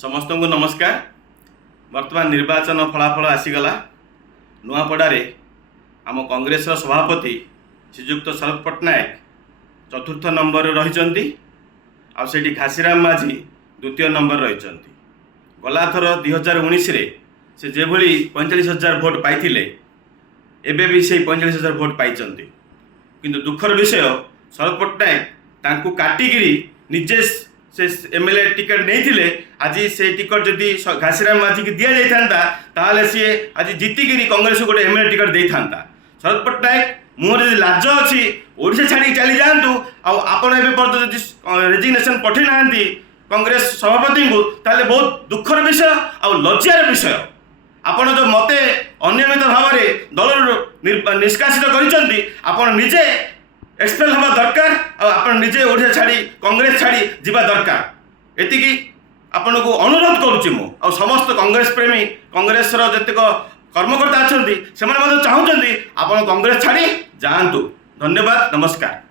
समस्त को नमस्कार। वर्तमान निर्वाचन फलाफल आसीगला। नुआपड़े आम कांग्रेस सभापति श्रीजुक्त शरद पट्टनायक चतुर्थ नंबर रही आठी घासीराम माझी द्वितीय नंबर रही। गलाथर 2019 से जो 45,000 भोट पाई एबे भी से 45,000 भोट पाई। किंतु दुखर विषय शरद पट्टनायक तांकु काटिकी निजे से एमएलए टिकट नहीं आज से टिकट जदि घासीराम माझी की दि जाता ताले सी आज जीतिकी कांग्रेस गोटे एमएलए टिकट दे था। शरद पट्टनायक मुहर जब लाज अच्छी ओडिशा छाड़ी चली जातु आपण एवं रेजिग्नेशन पठे ना कांग्रेस सभापति को ताले बहुत दुखर विषय आ लज्जार विषय। आपण जो मते अनियमित भाव में दल निष्कासित कर निजे एक्सपेल हवा दरकार आप निजे ओडिशा छाड़ी कांग्रेस छाड़ी जीवा दरकार एतिकी आपन को अनुरोध करुच्ची मु आ समस्त कांग्रेस प्रेमी कांग्रेस जतिक कर्मकर्ता अच्छा से चाहते आप कांग्रेस छाड़ी जातु। धन्यवाद, नमस्कार।